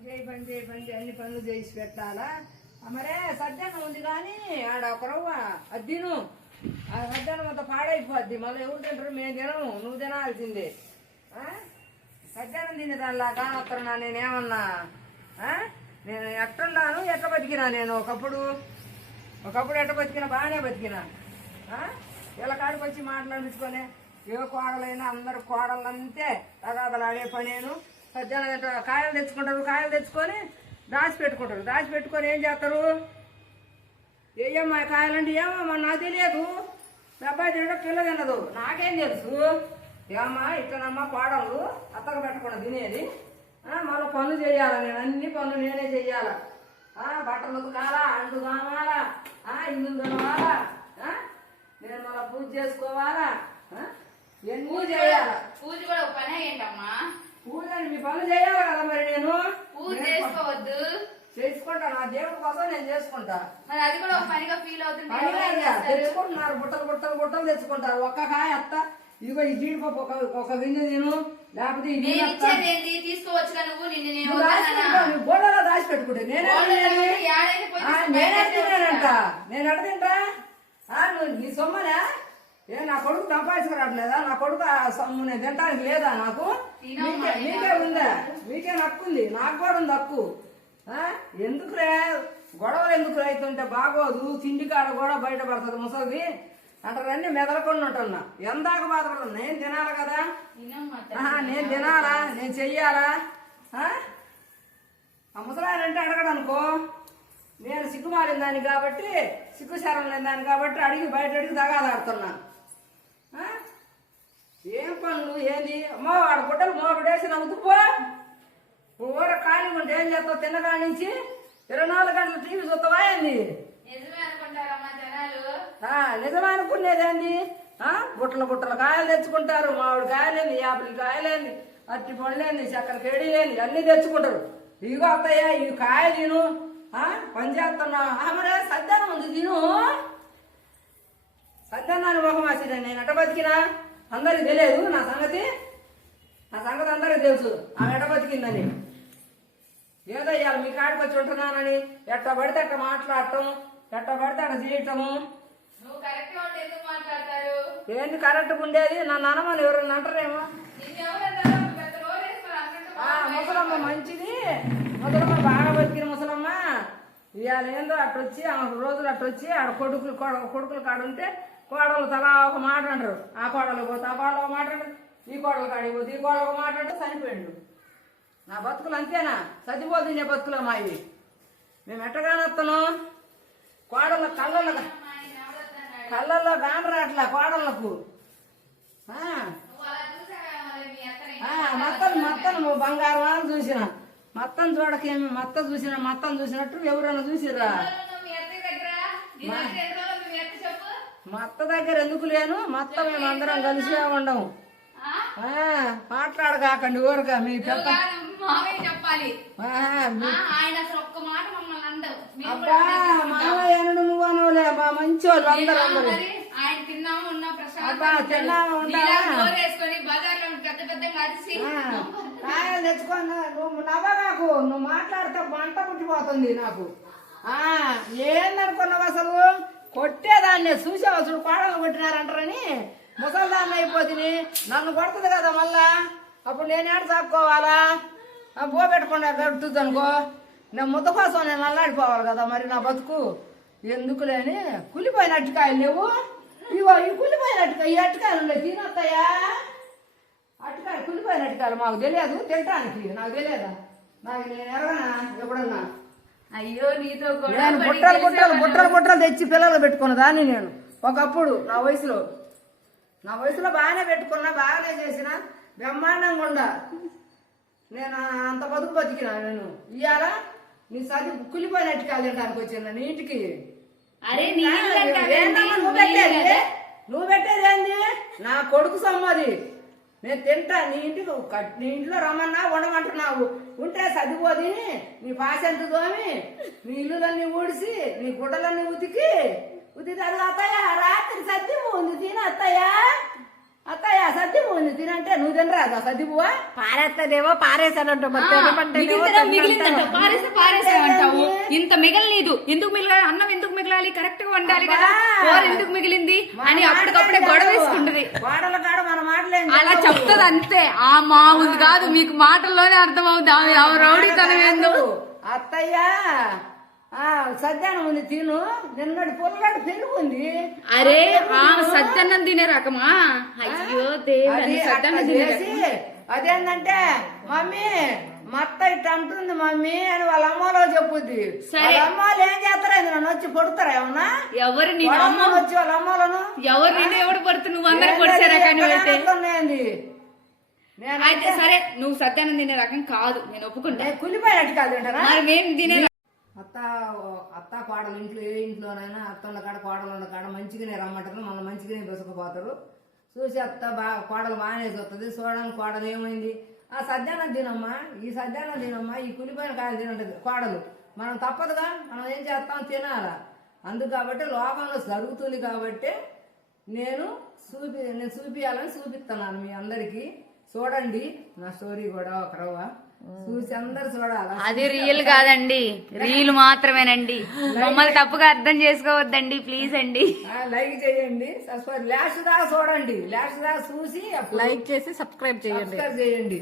పని అన్ని పనులు చేసి పెట్టాలా. మరే సజ్జనం ఉంది కానీ ఆడ ఒక రవ్వ అది తిను. ఆ సజ్జనం అంతా పాడైపోద్ది. మళ్ళీ ఎవరు తింటారు? మేము తినము, నువ్వు తినాల్సిందే. సజ్జనం తినేదానిలా కానొస్తున్నా నేనేమన్నా? నేను ఎట్టున్నాను, ఎట్ట బతికినా నేను ఒకప్పుడు ఎట్ట బతికినా, బాగానే బతికినా. వీళ్ళ కాడికి వచ్చి మాట్లాడించుకొని ఏ కోడలైనా అందరు కోడలంతే తగాదలాడే పనేను. సజ్జన కాయలు తెచ్చుకుంటారు, కాయలు తెచ్చుకొని దాచిపెట్టుకొని ఏం చేస్తారు? ఏయమ్మా కాయలండి, ఏమమ్మా నాకు తెలియదు, అబ్బాయి తినడం పిల్ల తినదు, నాకేం తెలుసు? ఏమమ్మా ఇట్లనమ్మా కోడలు అత్తగా పెట్టకుండా తినేది. మళ్ళీ పనులు చేయాలా, నేను అన్ని పనులు నేనే చెయ్యాలా. బట్టలు ఉతకాలా, అంటు కావాలా, ఇల్లు తినవాలా, నేను మళ్ళీ పూజ చేసుకోవాలా, ఎన్ని చేయాలా. పూజ కూడా పని ఏంటమ్మా? పూజ మీ పనులు చేయాలి కదా. మరి నేను పూజ చేసుకోవద్దు, చేసుకుంటా, నా దేవుడి కోసం నేను చేసుకుంటా. మరి అది కూడా ఒక పనిగా ఫీల్ అవుతుంది. తెచ్చుకుంటున్నారు, బుట్టలు తెచ్చుకుంటారు. ఒక్క కాయ అత్త, ఇదిగో ఈ జీడిపప్పు ఒక గింజ తిను, లేకపోతే తీసుకోవచ్చు నువ్వు. గోడలో దాచి పెట్టుకుంటే నేనే తిన్నానంట. నేను ఎడ తింటా? నువ్వు నీ సొమ్మనే నా కొడుకు సంపాదించుకురావట్లేదా? నా కొడుకు సొమ్ము నేను తింటానికి లేదా? నాకు మీకే ఉందా? మీకే హక్కుంది, నాకు కూడా ఉంది హక్కు. ఎందుకురే గొడవలు ఎందుకు రైతుంటే బాగోదు. తిండి కాడ కూడా బయటపడుతుంది ముసలిది అంటారన్నీ మెదలకుండా ఉంటున్నా. ఎందాక బాధపడదు? నేను తినాలి కదా, నేను తినాలా, నేను చెయ్యాలా. ఆ ముసలాయన అంటే అడగడనుకో, నేను సిగ్గుమాలిన దాన్ని కాబట్టి, సిగ్గుశరం లేని దాన్ని కాబట్టి బయట అడిగి తగాదాడుతున్నా. ఏం పనులు ఏంది? అమ్మో వాడు గుడ్డలు మోకడేసి నవ్వుతుపో. ఊర ఖాళీగా ఉంటే ఏం చేస్తావు? తిన్నకాడి నుంచి 24 గంటలు టీవీ చూస్తావా ఏంది? నిజమే అనుకునేదేంది? బుట్టలు కాయలు తెచ్చుకుంటారు. మామిడి కాయలేంది, యాపిల్ కాయలేంది, అట్టి పండ్లేంది, చక్కెర కేడీలేంది, అన్ని తెచ్చుకుంటారు. ఇదిగో అత్తయ్య ఈ కాయ తిను, పని చేస్తున్నా. మరే సద్దానం ఉంది తిను. సద్దానాన్ని మొహమాసిన నేను ఎట బతికినా అందరికి తెలియదు. నా సంగతి అందరికి తెలుసు, ఆమె ఎట బతికిందని. ఏదో ఇవాళ మీ కాడికి వచ్చి ఉంటున్నానని ఎట్ట పడితే అట్ట మాట్లాడటం, ఎట్ట పడితే అట్ట చేయటము. ఏంటి కరెక్ట్గా ఉండేది? నన్ను అనమని ఎవరన్నా అంటారేమో. ముసలమ్మ మంచిది, ముసలమ్మ బాగా బతికిన ముసలమ్మ. ఇవాళ ఏందో అట్టొచ్చి రోజులు అట్టొచ్చి ఆడ కొడుకులు కాడు ఉంటే కోడలు తలా ఒక మాట అంటారు. ఆ కోడలు పోతే ఆ కోడలు ఒక మాట అంటారు, ఈ కోడలు కాడికి పోతే ఈ కోడలు ఒక మాట అంటే చనిపోయిండు. నా బతుకులు అంతేనా? చదిపోతుండే బతుకులమ్మా ఇవి. మేము ఎట్టగానొస్తాను? కోడళ్ళ కళ్ళల్లో గానరాట్లా కోడళ్ళకు. మత్తను బంగారం అని చూసిన మత్తను చూడకేమి, మత్తను చూసినట్టు ఎవరైనా చూసిరా? మత్త దగ్గర ఎందుకు లేను? మత్త మేము అందరం కలిసే ఉండము. మాట్లాడకాకండి ఊరక మీ పెద్ద అబ్బా మామయ్యనుడు నువ్వు అనవులే. మా మంచి వాళ్ళు అందరూ తిన్నాము కాయలు తెచ్చుకొని నువ్వు నవ్వగాకు. నువ్వు మాట్లాడితే మంట పుట్టిపోతుంది నాకు. ఏందనుకున్నావు అసలు? కొట్టేదాన్ని చూసావు చూడు, కోడలు కొట్టినారంటారని ముసలిదాన్ని అయిపోతుంది. నన్ను కొడుతుంది కదా మళ్ళా, అప్పుడు నేనేడు సాక్కోవాలా? బో పెట్టకుండా గడుతుంది అనుకో, నేను ముద్ద కోసం నేను అల్లాడిపోవాలి కదా. మరి నా బతుకు ఎందుకు లేని కులిపోయిన అట్టుకాయలు లేవు. ఇగో ఈ కులిపోయిన అట్టుకాయ, ఈ అట్టుకాయలు ఉన్నాయి తినొస్తాయా? అట్టుకాయలు కులిపోయిన అట్టుకాయలు మాకు తెలియదు తినటానికి. నాకు తెలియదా? నాకు నేను ఎరగనా ఎప్పుడన్నా? అయ్యో నీతో నేను బుట్టలు తెచ్చి పిల్లలు పెట్టుకున్నదాన్ని నేను ఒకప్పుడు. నా వయసులో బాగానే పెట్టుకున్నా, బాగానే చేసిన, బ్రహ్మాండంగా ఉండా. నేను అంత బతికినా నేను. ఇవాళ నీ చది కులిపోయినట్టు కాదు తినడానికి వచ్చిన నీ ఇంటికి. నువ్వు పెట్టేది ఏంది? నా కొడుకు సమ్మది. నేను తింటా నీ ఇంట్లో రమ్మన్నా ఉండమంటున్నావు. ఉంటే సర్దిపోది నీ పాసెంట్ తోమి, నీ ఇల్లులన్నీ ఊడిసి, నీ గుడ్డలన్నీ ఉతికి అది అత్తయ్య రాత్రి సర్ది ఉంది తిన అత్తయ్య అత్తయ్య సద్ది పువ్వు తినంటే నువ్వు తినరాదు ఆ సద్ది పువ్వా పారేస్తదేవో పారేసానంట మిగిలిందంట పారేసామంటావు. ఇంత మిగలలేదు, ఎందుకు మిగలాలి, అన్నం ఎందుకు మిగలాలి, కరెక్ట్ గా వండాలి కదా, కూర ఎందుకు మిగిలింది అని అప్పటికప్పుడే గొడవ వేసుకుంటది. వాడల కాడ మన మాటలేదు అలా చెప్తుంది అంతే, ఆ మామూలు కాదు, మీకు మాటల్లోనే అర్థమవుతుంది ఆమె రౌడీతనం ఏందో. అత్తయ్య సద్యానం ఉంది తిను, నిన్నటి పుల్లటి పెరుగు ఉంది. అరే ఆమె సద్దన్నం తినే రకమా? అయ్యో దేవుడు, సద్దన్నం తినే రకమా? అదేంటంటే మమ్మీ మత్త ఇట్ట అంటుంది మమ్మీ అని వాళ్ళ అమ్మలో చెప్పుద్ది. వాళ్ళ అమ్మలు ఏం చేస్తారా, నన్ను వచ్చి పొడుతారా ఏమన్నా? ఎవరు నీ అమ్మ వచ్చి వాళ్ళ అమ్మలను ఎవరు నిన్ను ఎవడు పడుతు, నువ్వు అందరూ పొడిచారా? కానీ అయితే సరే, నువ్వు సత్యానం తినే రకం కాదు, నేను ఒప్పుకుంటా. కులిపోయినట్టు కాదు అంటారా? మరి మేము తినే అత్త కోడలు ఇంట్లో ఏ ఇంట్లోనైనా అత్తల కాడ కోడలు ఉన్న కాడ మంచిగానే రమ్మంటారు, మళ్ళీ మంచిగానే బెసుకుపోతారు. చూసి అత్త కోడలు బాగానే చూస్తుంది, చూడడానికి కోడలు ఏమైంది, ఆ సద్యానం తినమ్మా, ఈ సద్యానం తినమ్మా, ఈ కులిపోయిన కాయలు తినంటది కోడలు. మనం తప్పదుగా, మనం ఏం చేస్తాం, తినాలా. అందుకు కాబట్టి లోకంలో జరుగుతుంది కాబట్టి నేను చూపియాలని చూపిస్తున్నాను మీ అందరికి. చూడండి నా స్టోరీ కూడా ఒక రవ్వ చూసి అందరు చూడాలి. అది రియల్ కాదండి, రీల్ మాత్రమేనండి, మమ్మల్ని తప్పుగా అర్థం చేసుకోవద్దండి ప్లీజ్ అండి. లైక్ చేయండి, సబ్స్క్రైబ్ లాస్ట్ దాకా చూడండి, లాస్ట్ దాకా చూసి లైక్ చేసి సబ్స్క్రైబ్ చేయండి. చేయండి.